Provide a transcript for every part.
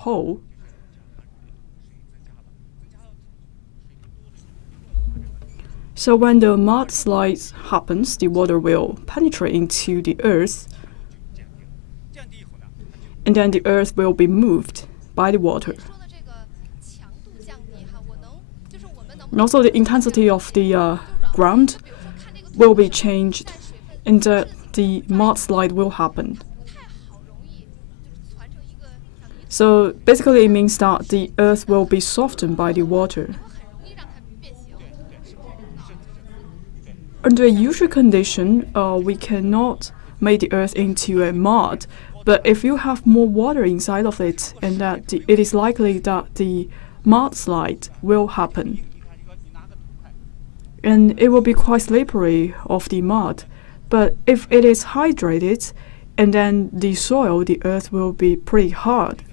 hole. So when the mudslide happens, the water will penetrate into the earth, and then the earth will be moved by the water. And also the intensity of the ground will be changed, and the mudslide will happen. So basically it means that the earth will be softened by the water. Under a usual condition, we cannot make the earth into a mud, but if you have more water inside of it, and that it is likely that the mudslide will happen. And it will be quite slippery of the mud, but if it is hydrated, and then the soil, the earth will be pretty hard.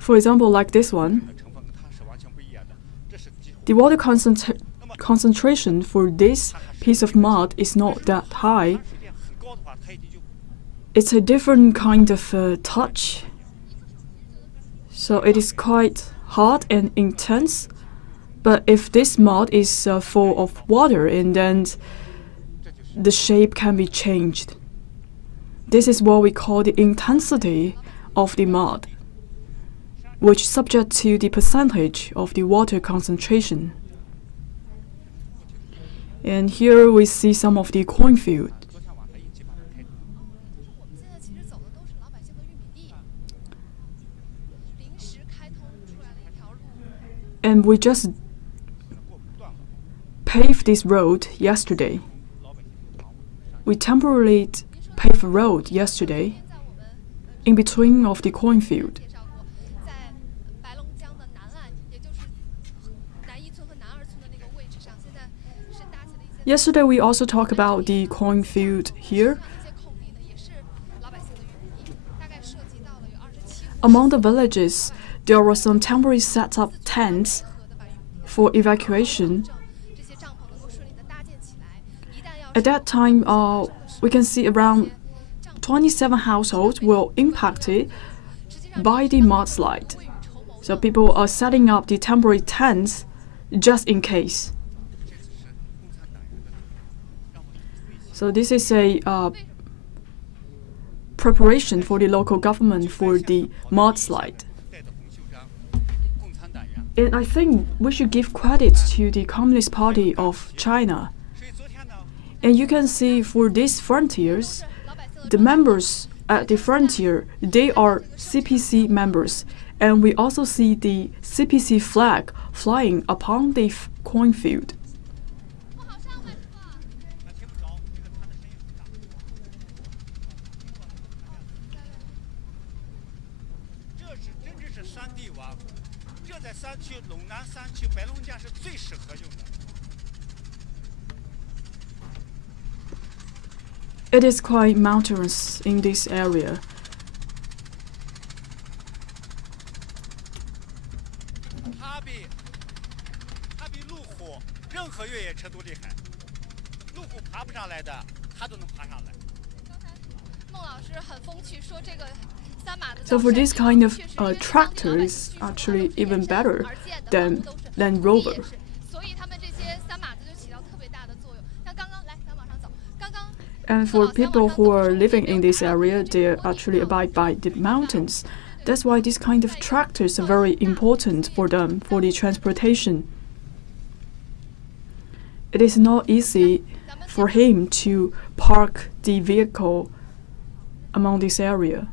For example, like this one, the water concentration for this piece of mud is not that high. It's a different kind of touch. So it is quite hard and intense. But if this mud is full of water, and then the shape can be changed. This is what we call the intensity of the mud, which is subject to the percentage of the water concentration. And here we see some of the cornfield. And we just paved this road yesterday. We temporarily paved a road yesterday in between of the cornfield. Yesterday we also talked about the cornfield here. Among the villages, there were some temporary set-up tents for evacuation. At that time, we can see around 27 households were impacted by the mudslide. So people are setting up the temporary tents just in case. So this is a preparation for the local government for the mudslide. And I think we should give credit to the Communist Party of China. And you can see for these frontiers, the members at the frontier, they are CPC members. And we also see the CPC flag flying upon the cornfield. It is quite mountainous in this area. So for this kind of tractor is actually even better than rover. And for people who are living in this area, they actually abide by the mountains. That's why this kind of tractors are very important for them, for the transportation. It is not easy for him to park the vehicle among this area.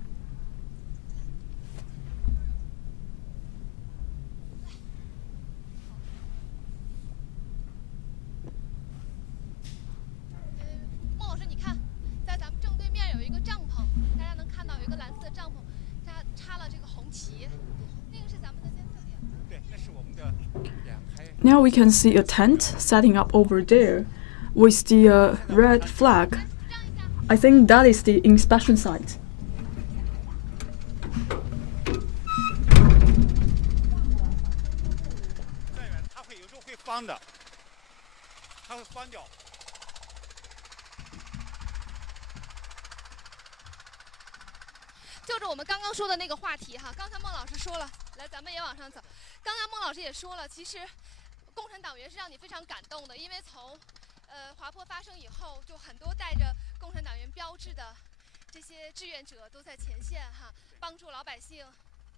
Now we can see a tent setting up over there with the red flag. I think that is the inspection site. 就着我们刚刚说的那个话题哈，刚才孟老师说了，来，咱们也往上走。刚才孟老师也说了，其实共产党员是让你非常感动的，因为从滑坡发生以后，就很多带着共产党员标志的这些志愿者都在前线哈，帮助老百姓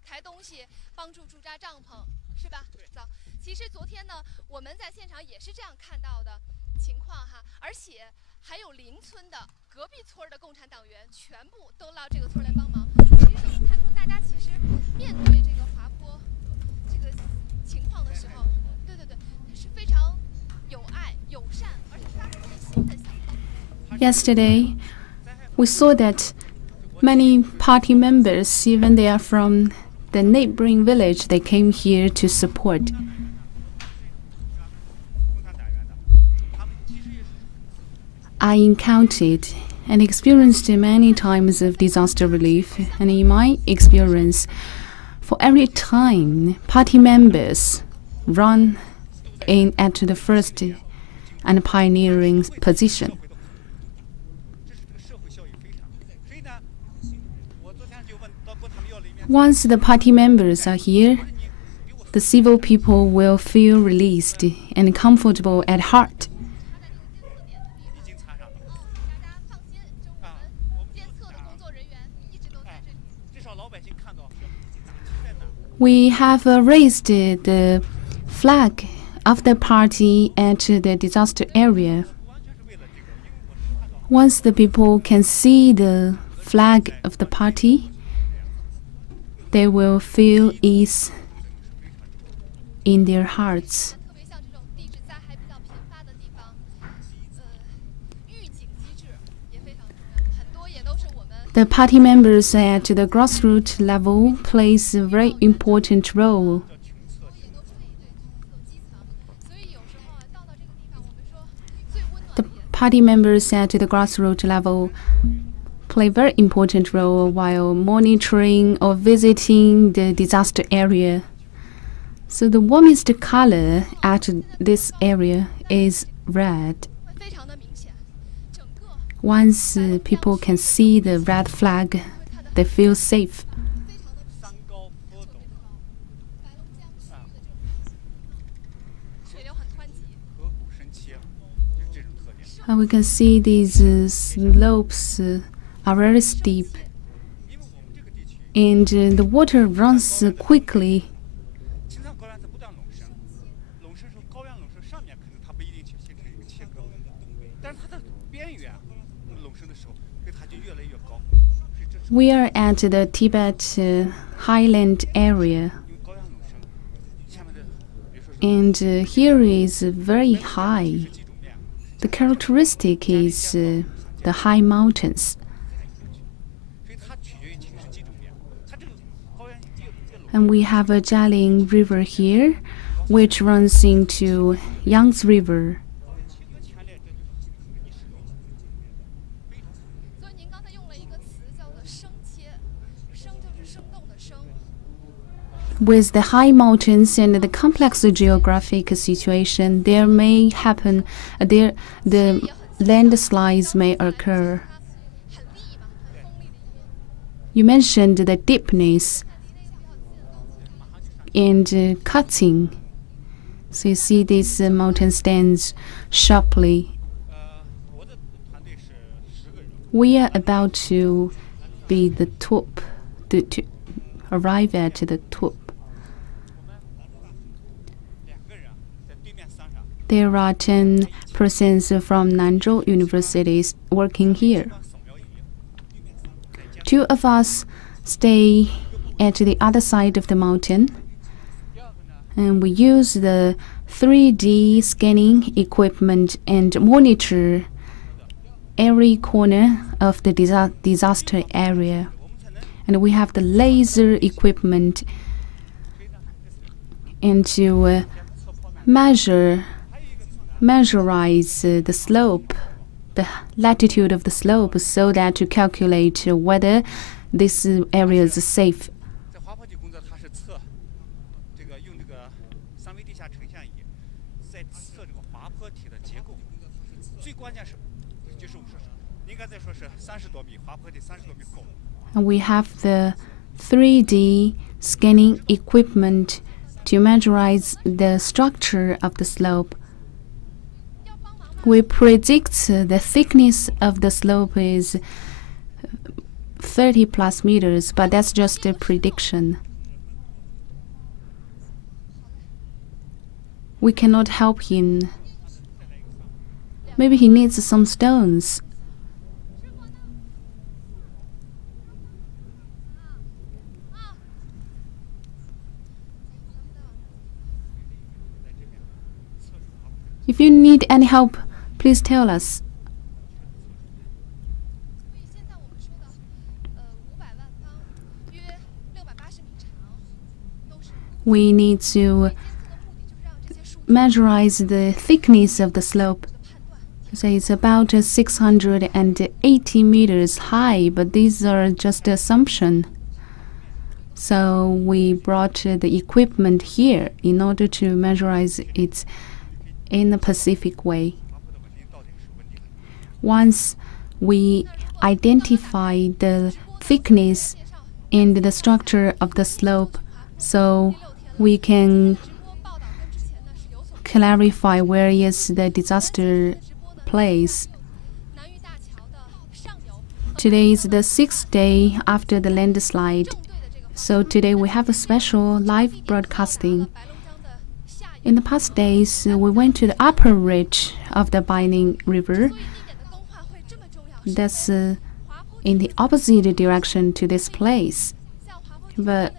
抬东西，帮助驻扎帐篷，是吧？走。其实昨天呢，我们在现场也是这样看到的情况哈，而且还有邻村的隔壁村的共产党员全部都到这个村来帮忙。其实能看出大家其实面对这个滑坡这个情况的时候，对，是非常有爱、友善，而且发自内心的想帮。Yesterday, we saw that many party members, even they are from the neighboring village, they came here to support. I encountered and experienced many times of disaster relief, and in my experience, for every time party members run in at the first and pioneering position. Once the party members are here, the civil people will feel released and comfortable at heart. We have raised the flag of the party at the disaster area. Once the people can see the flag of the party, they will feel ease in their hearts. The party members at the grassroots level plays a very important role. The party members at the grassroots level play a very important role while monitoring or visiting the disaster area. So the warmest color at this area is red. Once people can see the red flag, they feel safe. And we can see these slopes are very steep, and the water runs quickly. We are at the Tibet highland area, and here is very high. The characteristic is the high mountains. And we have a Jialing River here, which runs into Yangtze River. With the high mountains and the complex geographic situation, there may happen, the landslides may occur. You mentioned the deepness and cutting. So you see this mountain stands sharply. We are about to be the top, to arrive at the top. There are 10 persons from Nanzhou universities working here. 2 of us stay at the other side of the mountain, and we use the 3D scanning equipment and monitor every corner of the disaster area. And we have the laser equipment and to measurize the slope, the latitude of the slope, so that to calculate whether this area is safe. And we have the 3D scanning equipment to measure the structure of the slope. We predict the thickness of the slope is 30 plus meters, but that's just a prediction. We cannot help him. Maybe he needs some stones. If you need any help, please tell us. We need to measure the thickness of the slope. So it's about 680 meters high, but these are just assumption. So we brought the equipment here in order to measure it in a specific way. Once we identify the thickness and the structure of the slope, so we can clarify where is the disaster place. Today is the 6th day after the landslide, so today we have a special live broadcasting. In the past days, we went to the upper ridge of the Baining River. That's in the opposite direction to this place. But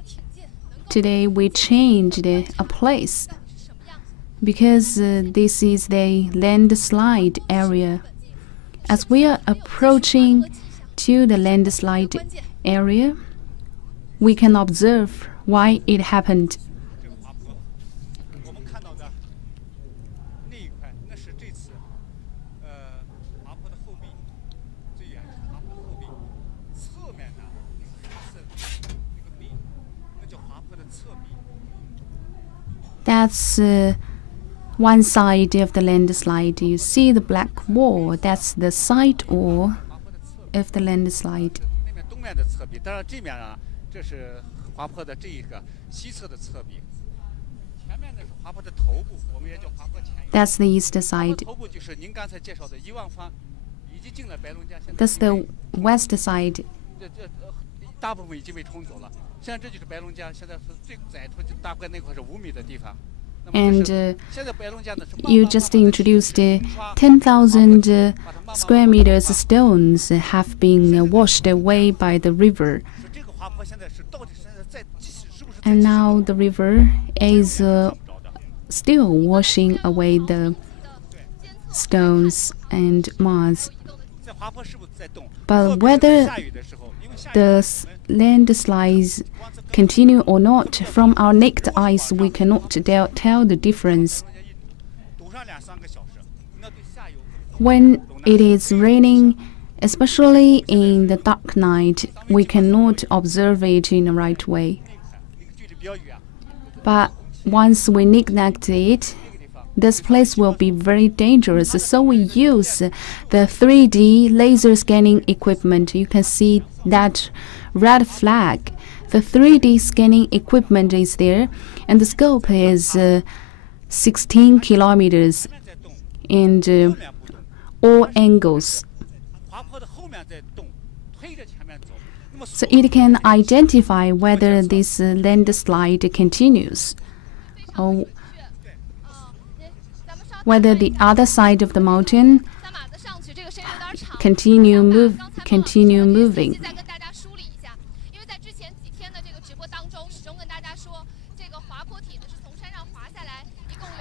today we changed a place because this is the landslide area. As we are approaching to the landslide area, we can observe why it happened. That's one side of the landslide. You see the black wall. That's the side wall of the landslide. That's the east side. That's the west side. And you just introduced 10,000 square meters stones have been washed away by the river. And now the river is still washing away the stones and moss. But whether the landslides continue or not, from our naked eyes, we cannot tell the difference. When it is raining, especially in the dark night, we cannot observe it in the right way. But once we neglect it, this place will be very dangerous. So we use the 3D laser scanning equipment. You can see that red flag. The 3D scanning equipment is there, and the scope is 16 kilometers and all angles. So it can identify whether this landslide continues or whether the other side of the mountain continue moving.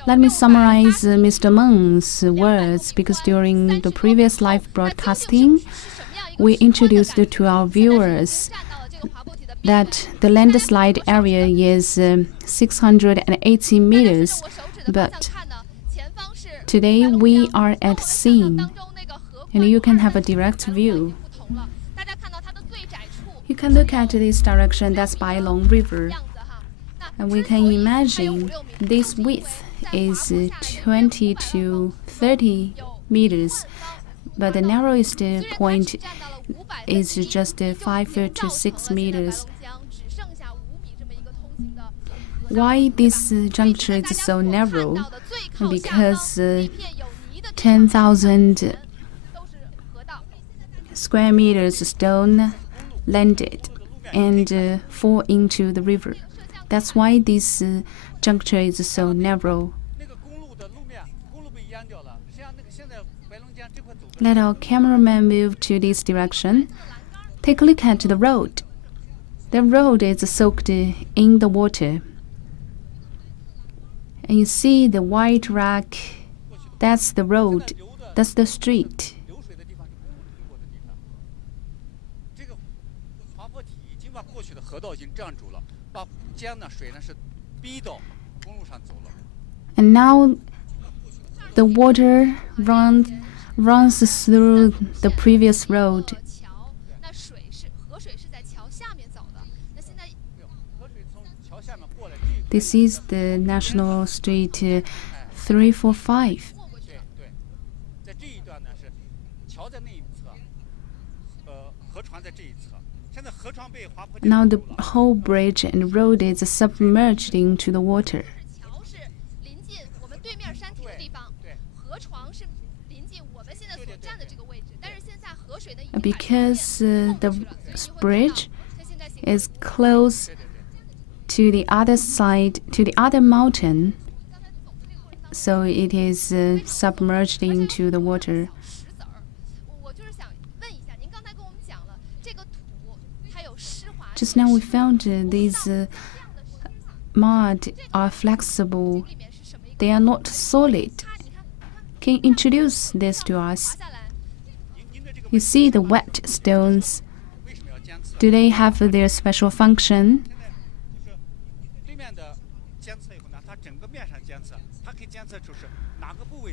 Let me summarize Mr. Meng's words, because during the previous live broadcasting, we introduced to our viewers that the landslide area is 680 meters, but today we are at scene, and you can have a direct view. You can look at this direction, that's Bailong River, and we can imagine this width is 20 to 30 meters, but the narrowest point is just 5 to 6 meters. Why this juncture is so narrow? Because 10,000 square meters stone landed and fall into the river. That's why this juncture is so narrow. Let our cameraman move to this direction. Take a look at the road. The road is soaked in the water. And you see the white rack. That's the road. That's the street. And now the water runs through the previous road. This is the National Street 345. Now the whole bridge and road is submerged into the water. Because the bridge is close to the other side, to the other mountain, so it is submerged into the water. Just now we found these mud are flexible. They are not solid. Can you introduce this to us? You see the wet stones. Do they have their special function?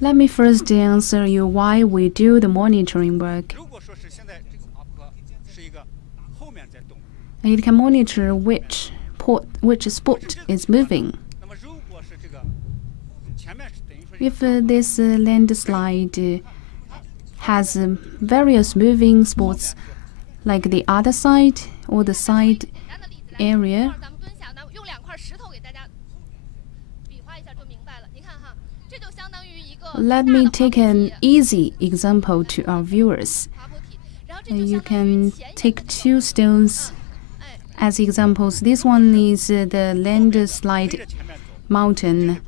Let me first answer you why we do the monitoring work. It can monitor which spot is moving. If this landslide has various moving spots, like the other side or the side area, let me take an easy example to our viewers. You can take 2 stones as examples. This one is the landslide mountain.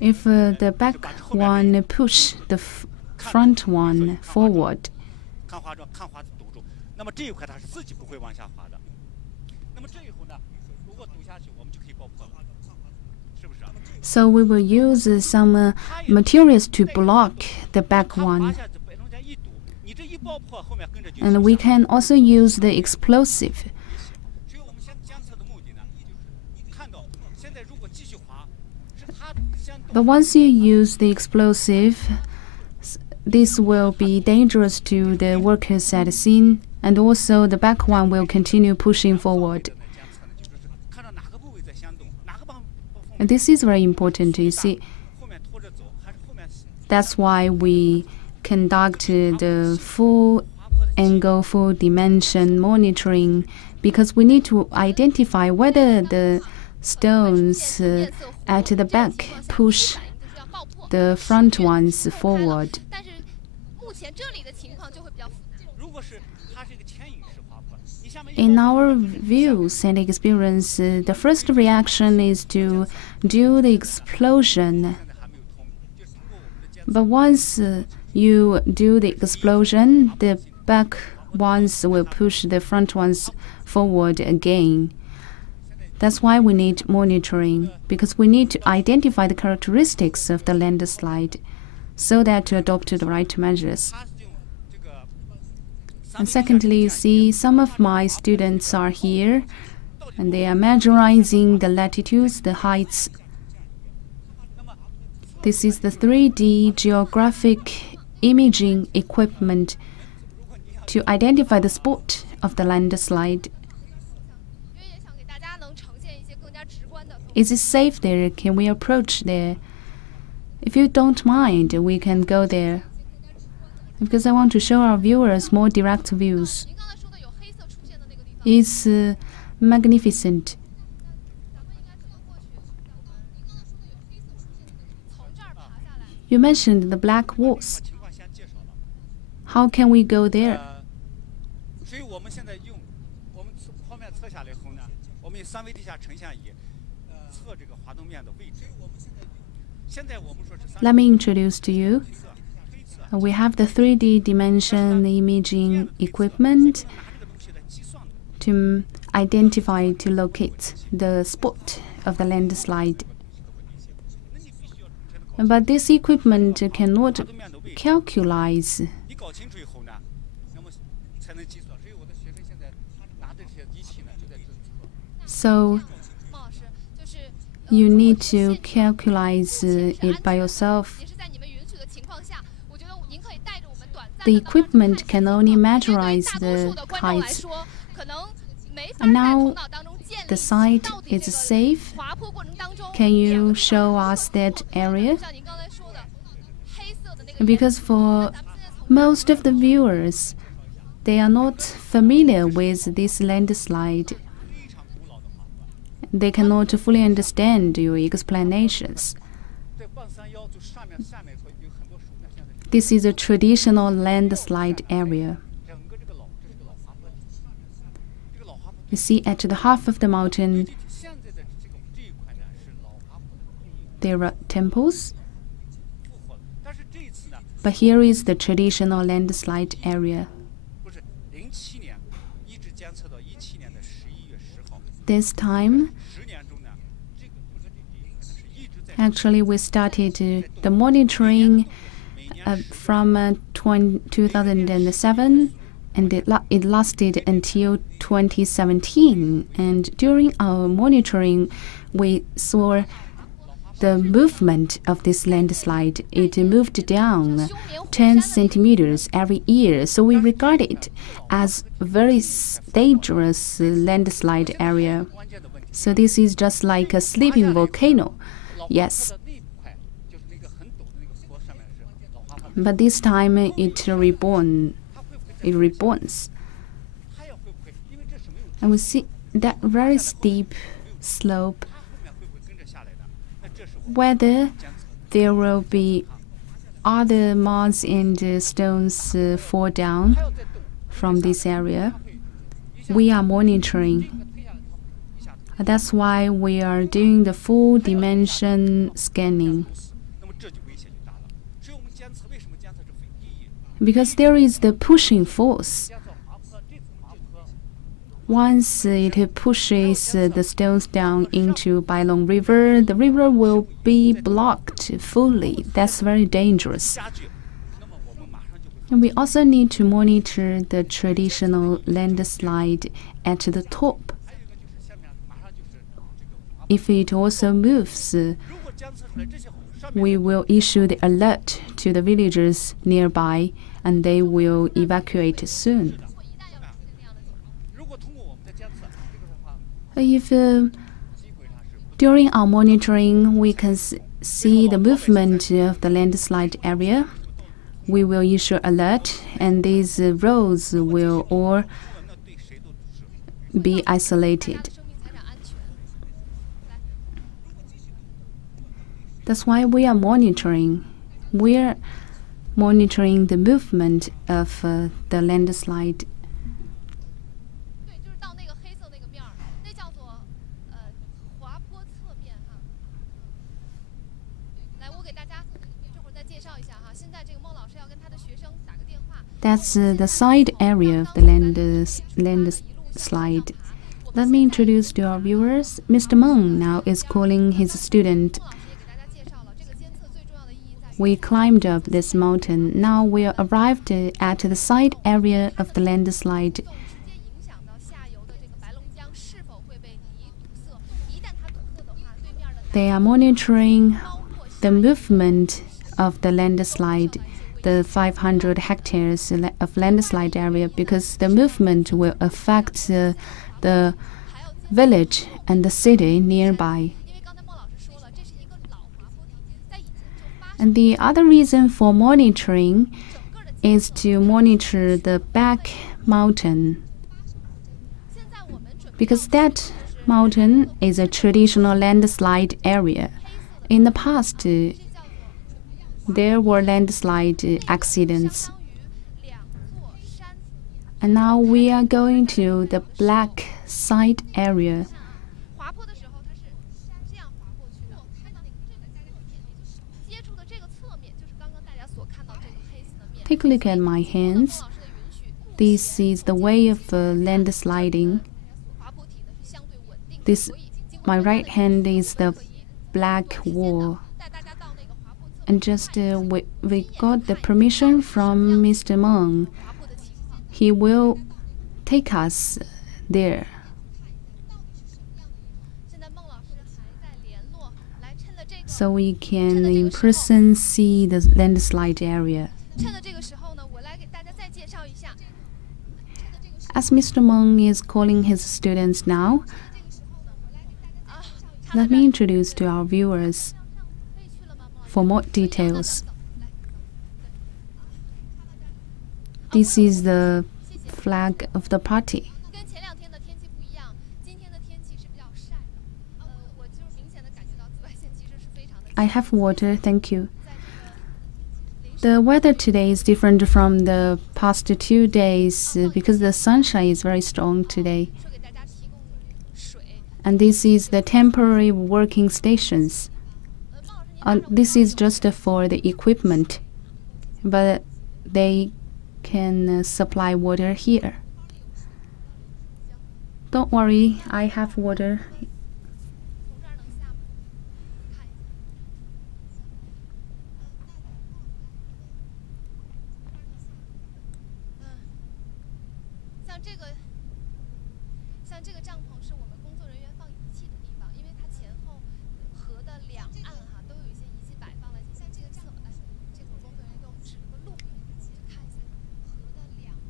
If the back one push the front one forward, so we will use some materials to block the back one. And we can also use the explosive. But once you use the explosive, this will be dangerous to the workers at the scene, and also the back one will continue pushing forward. And this is very important, you see. That's why we conduct the full angle, full dimension monitoring, because we need to identify whether the stones at the back push the front ones forward. In our views and experience, the first reaction is to do the explosion. But once you do the explosion, the back ones will push the front ones forward again. That's why we need monitoring, because we need to identify the characteristics of the landslide so that to adopt the right measures. And secondly, you see some of my students are here and they are measuring the latitudes, the heights. This is the 3D geographic imaging equipment to identify the spot of the landslide. Is it safe there? Can we approach there? If you don't mind, we can go there. Because I want to show our viewers more direct views. 您刚才说的有黑色出现的那个地方， It's magnificent. 咱们应该怎么过去？您刚才说的有黑色出现的那个地方，从这儿爬下来。 You mentioned the black walls. 情况先介绍了。 How can we go there? 所以我们现在用我们坡面测下来后呢，我们用3维地下成像仪测这个滑动面的位置。现在我们说是 Let me introduce to you. We have the 3D dimension imaging equipment to identify, to locate the spot of the landslide. But this equipment cannot calculate 你搞清楚以后呢，那么才能计算。所以我的学生现在拿着这些仪器呢，就在这测。 So 孟老师，就是 you need to calculate it by yourself. 也是在你们允许的情况下，我觉得您可以带着我们短暂 The 的 equipment can only 对于 measurize 大多数 the 的观众来 heights. 说，可能没法 And 在 now 头脑当中建立 the site 到底 is 这个 safe. 滑坡过程当中 Can 两 you 个 show us that area? 像您刚才说的黑色的那个 Because for most of the viewers, they are not familiar with this landslide. They cannot fully understand your explanations. 在半山腰就下面说有很多树呢，现在 This is a traditional landslide area. 整个这个这是个老滑坡地，这个老滑坡地 You see, at the half of the mountain, 现在的这一块呢是老滑坡的 there are temples, 复活了，但是这一次呢 but here is the traditional landslide area. 不是07年一直监测到17年的11月10号， This time, 10年中呢，这个不是这地可能是一直在 actually, we started the monitoring from 2007, and it lasted until 2017. And during our monitoring, we saw the movement of this landslide. It moved down 10 centimeters every year, so we regard it as a very dangerous landslide area. 关键的问题。 So this is just like a sleeping volcano. 老滑坡 Yes, 的那一块就是那个很陡的那个坡上面是老滑坡， but this time it reborns. 它会不会再 It reborns. 它要会不会？因为这是没有 And we see that very steep slope. 它后面会不会跟着下来的？那这是我 Whether 监测。 there will be other moss and stones fall down 它要再动， from this area, 它会一下 we are monitoring. 推下来，一下子 That's why we are doing the full dimension scanning. 那么这就危险就大了。所以我们监测为什么监测是非第一？ Because there is the pushing force. 监测滑坡，这次滑坡 Once it pushes the stones down into Bailong River, the river will be blocked fully. That's very dangerous. 加剧，那么我们马上就会 And we also need to monitor the traditional landslide at the top. 还有一个就是下面马上就是这个滑坡。 If it also moves, 如果监测出来这些上面 we will issue the alert to the villagers nearby, and they will evacuate soon. 如果通过我们的监测，这个的话， If 基本上是 during our monitoring we can see the movement of the landslide area, we will issue alert, and these roads will all 那对谁都是 be 大家 isolated. 的生命财产安全。 That's why we are monitoring. We are monitoring the movement of the landslide. 对，就是到那个黑色那个面儿，那叫做滑坡侧面哈。来，我给大家这会儿再介绍一下哈。现在这个孟老师要跟他的学生打个电话。 That's the side area of the landslide. Let me introduce to our viewers. Mr. Meng now is calling his student. 孟老师也给大家介绍了，这个监测最重要的意义在于 We climbed up this mountain. Now we arrived at the side area of the landslide. 直接影响到下游的这个白龙江是否会被泥堵塞。一旦它堵塞的话，对面的 They are monitoring 包括 the movement of the landslide, the 500 hectares of landslide area, because the movement will affect the village and the city nearby. 因为刚 And the other reason for monitoring is to monitor the back mountain, because that mountain is a traditional landslide area. In the past, there were landslide accidents. And now we are going to the black side area. Take a look at my hands. This is the way of landsliding. My right hand is the black wall. And just we got the permission from Mr. Meng. He will take us there. So we can in person see the landslide area. As Mr. Meng is calling his students now, let me introduce to our viewers for more details. This is the flag of the party. I have water, thank you. The weather today is different from the past 2 days because the sunshine is very strong today. And this is the temporary working stations. This is just for the equipment, but they can supply water here. Don't worry, I have water.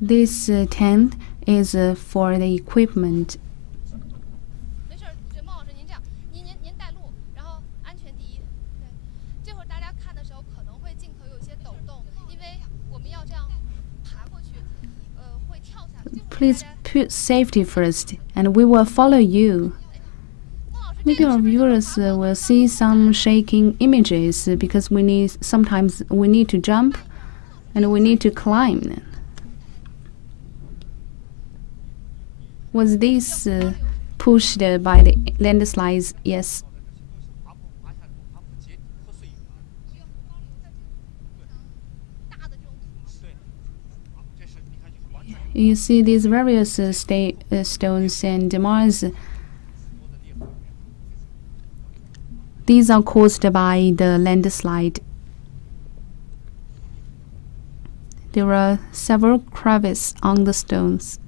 This tent is for the equipment. Please put safety first, and we will follow you. Maybe our viewers will see some shaking images because sometimes we need to jump and we need to climb. Was this pushed by the landslides? Yes. You see these various stones and Mars. These are caused by the landslide. There are several crevices on the stones.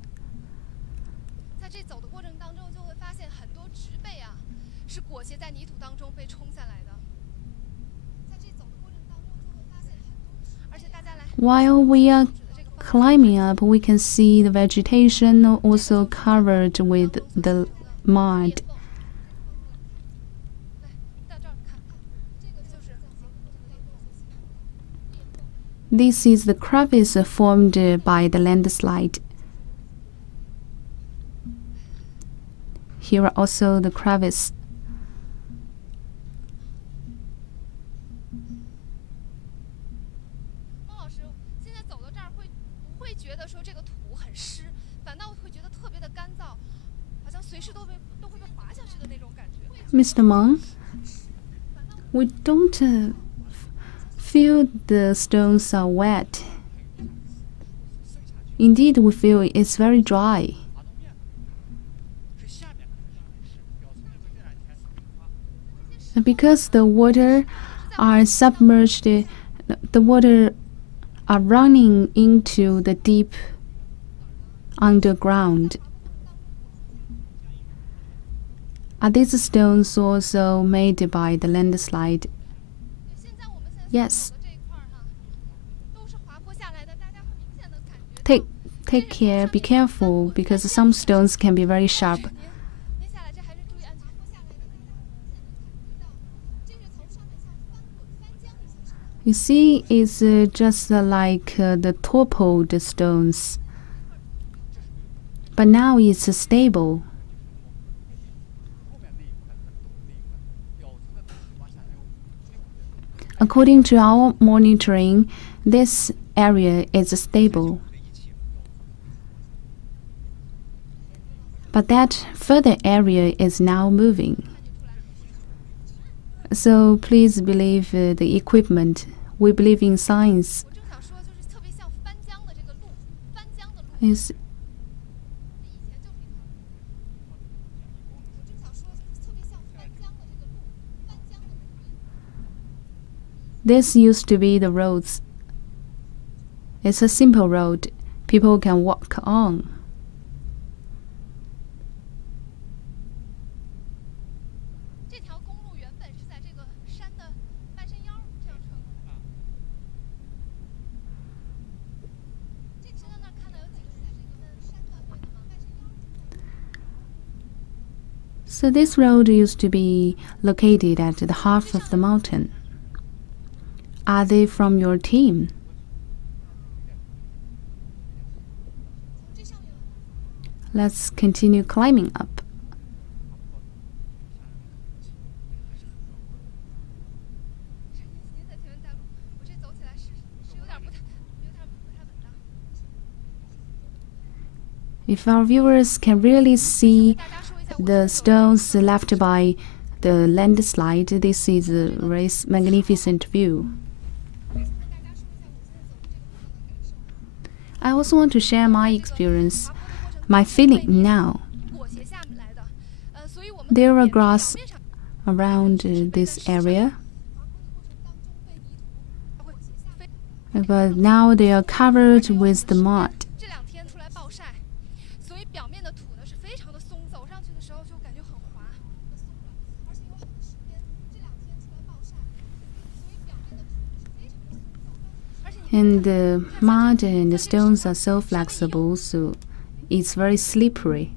While we are climbing up, we can see the vegetation also covered with the mud. This is the crevice formed by the landslide. Here are also the crevices. Mr. Meng, we don't feel the stones are wet. Indeed, we feel it's very dry. And because the water are submerged, the water are running into the deep underground. Are these stones also made by the landslide? Yes. Take care, be careful, because some stones can be very sharp. You see, it's just like the toppled stones. But now it's stable. According to our monitoring, this area is stable. But that further area is now moving. So please believe the equipment. We believe in science. This used to be the roads. It's a simple road. People can walk on. So this road used to be located at the half of the mountain. Are they from your team? Let's continue climbing up. If our viewers can really see the stones left by the landslide, this is a very magnificent view. I also want to share my experience, my feeling now. There are grass around this area, but now they are covered with the mud. And the mud and the stones are so flexible, so it's very slippery.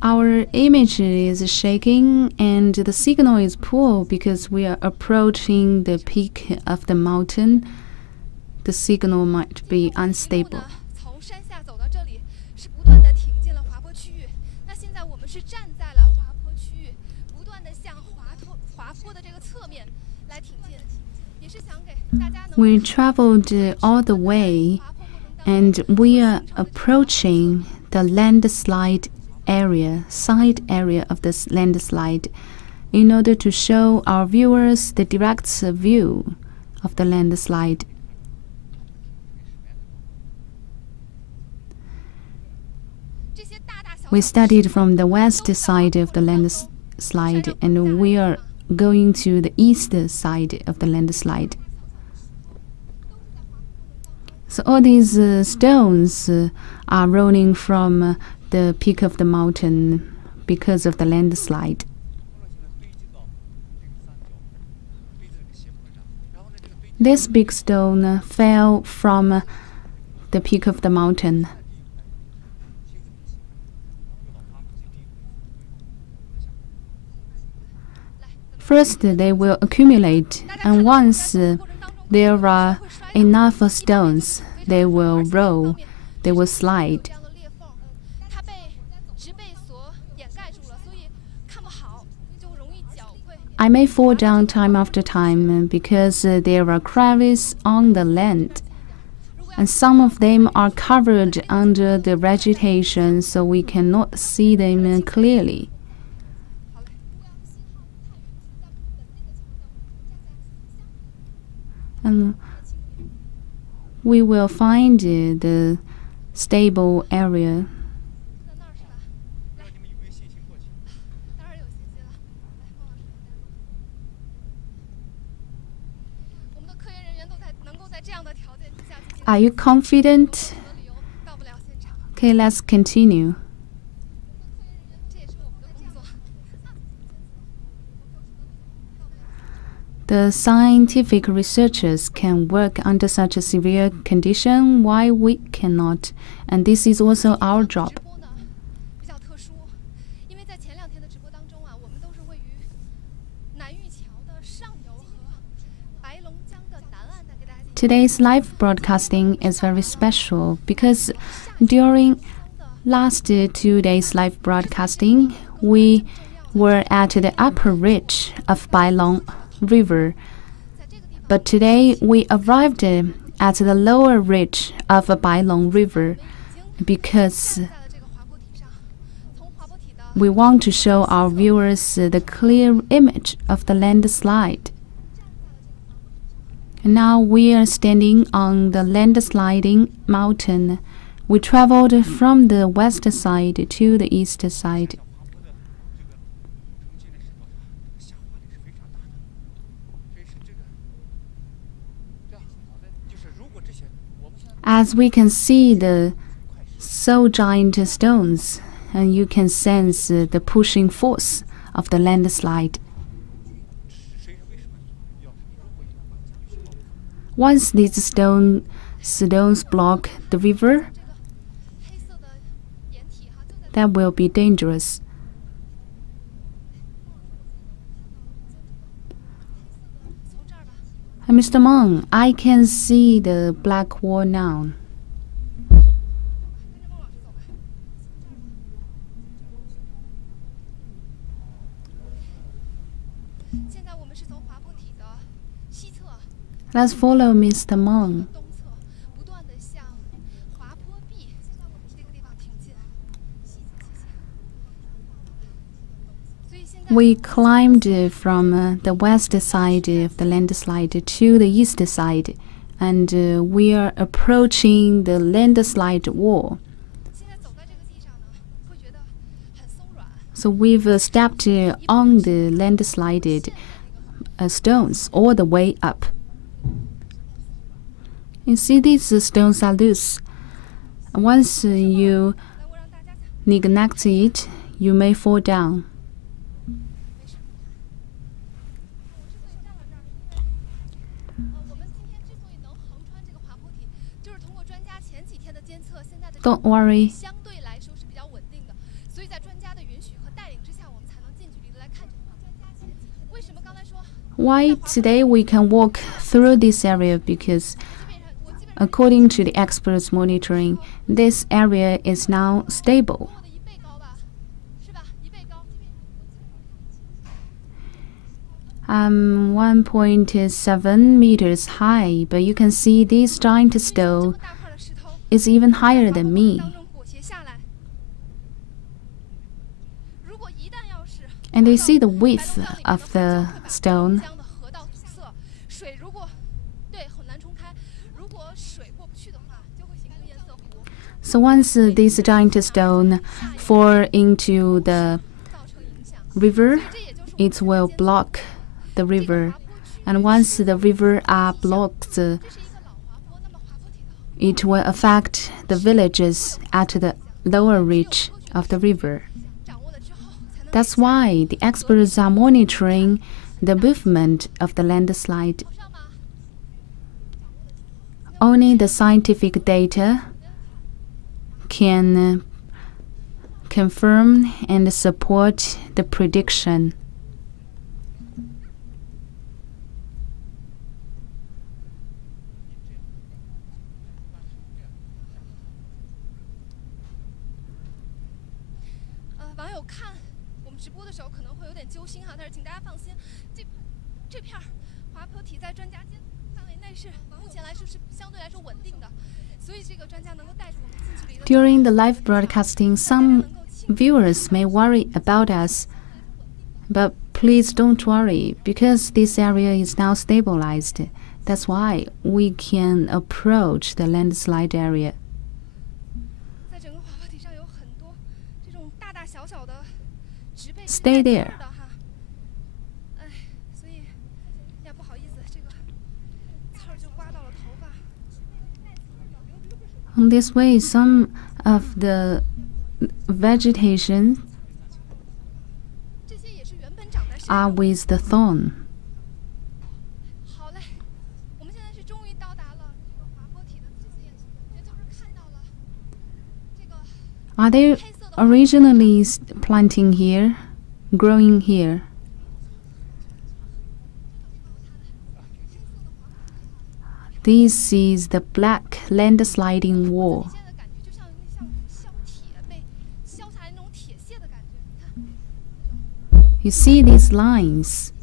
Our image is shaking and the signal is poor because we are approaching the peak of the mountain. The signal might be unstable. We traveled all the way and we are approaching the landslide area, side area of this landslide, in order to show our viewers the direct view of the landslide. We started from the west side of the landslide and we are going to the east side of the landslide. So all these stones are rolling from the peak of the mountain because of the landslide. This big stone fell from the peak of the mountain. First, they will accumulate, and once there are enough stones, they will roll, they will slide. I may fall down time after time because there are crevices on the land, and some of them are covered under the vegetation, so we cannot see them clearly. And we will find the stable area. Are you confident? Okay, let's continue. The scientific researchers can work under such a severe condition, why we cannot? And this is also our job. 直播呢比较特殊，因为在前2天的直播当中啊，我们都是位于南玉桥的上游和白龙江的南岸的，给大家介绍。 Today's live broadcasting is very special because during last 2 days live broadcasting, we were at the upper reach of Bailong River. But today we arrived at the lower reach of Bailong River because we want to show our viewers the clear image of the landslide. Now we are standing on the landsliding mountain. We traveled from the west side to the east side. As we can see the so giant stones, and you can sense the pushing force of the landslide. Once these stones block the river, that will be dangerous. Mr. Meng, I can see the black wall now. Let's follow Mr. Meng. We climbed from the west side of the landslide to the east side, and we are approaching the landslide wall. So we've stepped on the landslided stones all the way up. You see, these stones are loose. Once you neglect it, you may fall down. Don't worry. Why today we can walk through this area? Because according to the experts monitoring, this area is now stable. I'm 1.7 meters high, but you can see this giant stone is even higher than me. And you see the width of the stone. So once this giant stone fall into the river, it will block the river. And once the river are blocked, it will affect the villages at the lower reach of the river. That's why the experts are monitoring the movement of the landslide. Only the scientific data can confirm and support the prediction. During the live broadcasting, some viewers may worry about us, but please don't worry, because this area is now stabilized. That's why we can approach the landslide area. Stay there. In this way, some of the vegetation are with the thorn. Are they originally planting here, growing here? This is the black landsliding wall. You see these lines?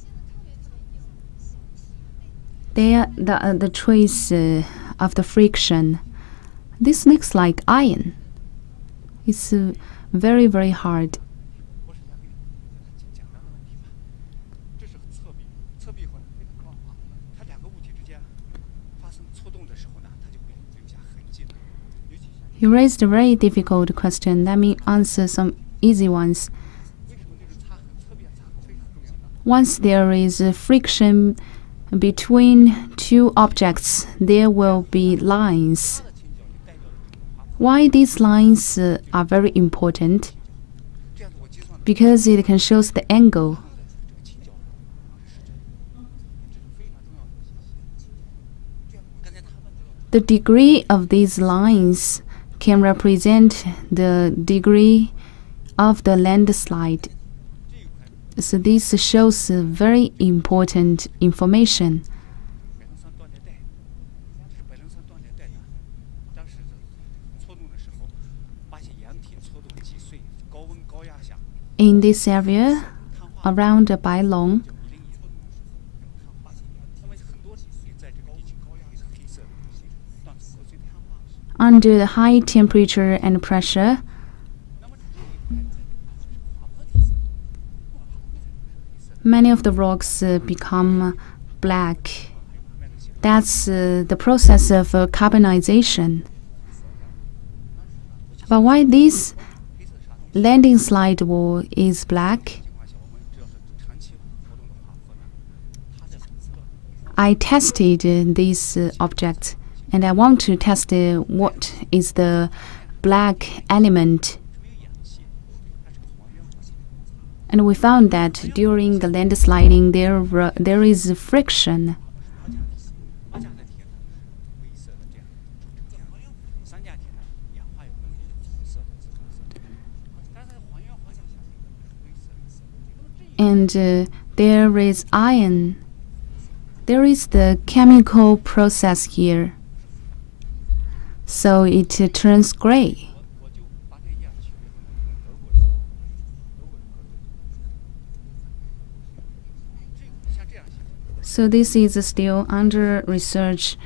They are the trace of the friction. This looks like iron. It's very, very hard. You raised a very difficult question. Let me answer some easy ones. Once there is a friction between two objects, there will be lines. Why these lines are very important? Because it can show the angle. The degree of these lines can represent the degree of the landslide. So this shows very important information. In this area, around Bailong, under the high temperature and pressure, many of the rocks become black. That's the process of carbonization. But why this landslide wall is black? I tested this object, and I want to test what is the black element. And we found that during the landsliding there is friction. And there is iron. There is the chemical process here. So it turns gray. So this is still under research.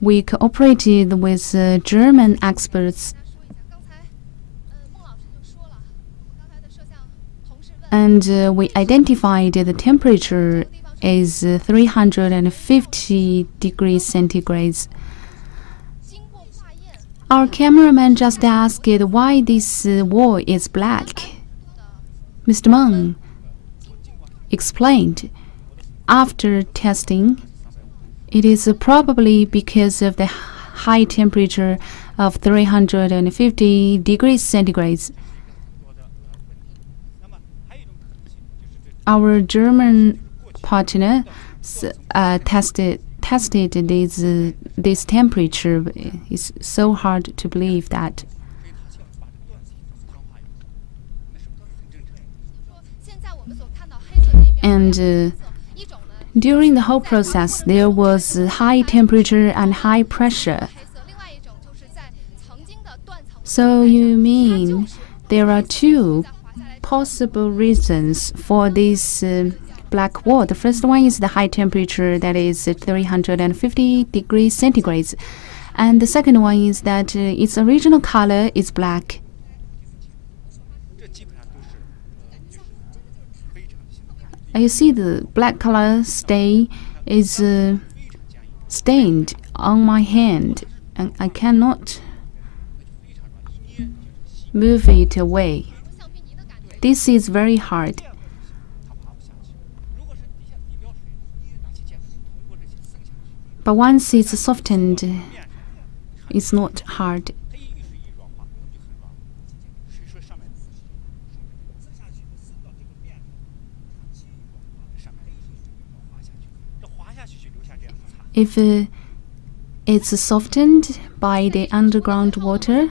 We cooperated with German experts, and we identified the temperature is 350 degrees centigrade. Our cameraman just asked why this wall is black. Mr. Meng explained, after testing, it is probably because of the high temperature of 350 degrees centigrade. Our German partner tested this temperature. It's so hard to believe that. And during the whole process, there was high temperature and high pressure. So you mean there are two possible reasons for this black wall. The first one is the high temperature, that is 350 degrees centigrade. And the second one is that its original color is black. You see the black color is stained on my hand, and I cannot move it away. This is very hard. But once it's softened, it's not hard. If it's softened by the underground water,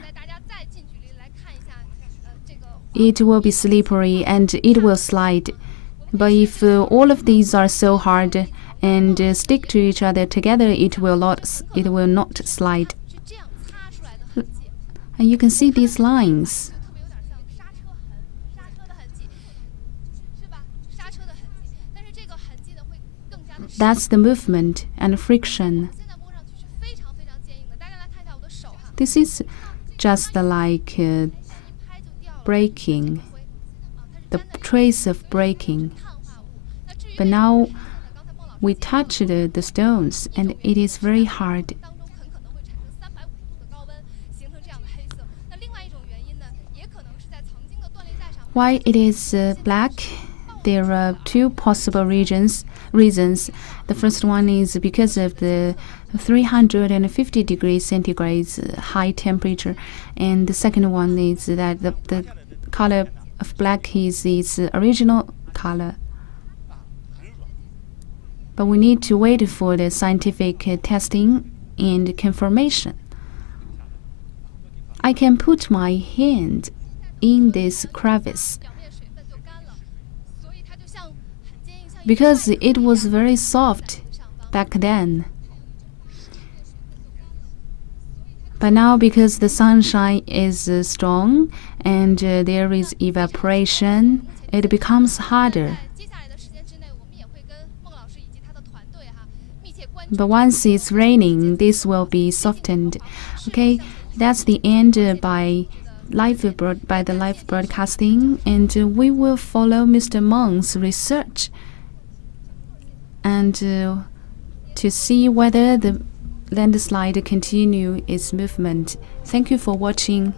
it will be slippery and it will slide. But if all of these are so hard and stick to each other together, it will not slide. 是这样擦出来的痕迹， And you can see these lines. 特别有点像刹车痕迹，是吧？刹车的痕迹，但是这个痕迹呢会更加的。 That's the movement and friction. 现在摸上去是非常非常坚硬的，大家来看一下我的手哈。 This is just like braking, the trace of braking. But now we touch the stones and it is very hard. Why it is black? There are two possible reasons. The first one is because of the 350 degrees centigrade high temperature, and the second one is that the color of black is its original color. But we need to wait for the scientific testing and confirmation. I can put my hand in this crevice because it was very soft back then. But now, because the sunshine is strong and there is evaporation, it becomes harder. But once it's raining, this will be softened. Okay, that's the end by the live broadcasting, and we will follow Mr. Meng's research and to see whether the landslide continue its movement. Thank you for watching.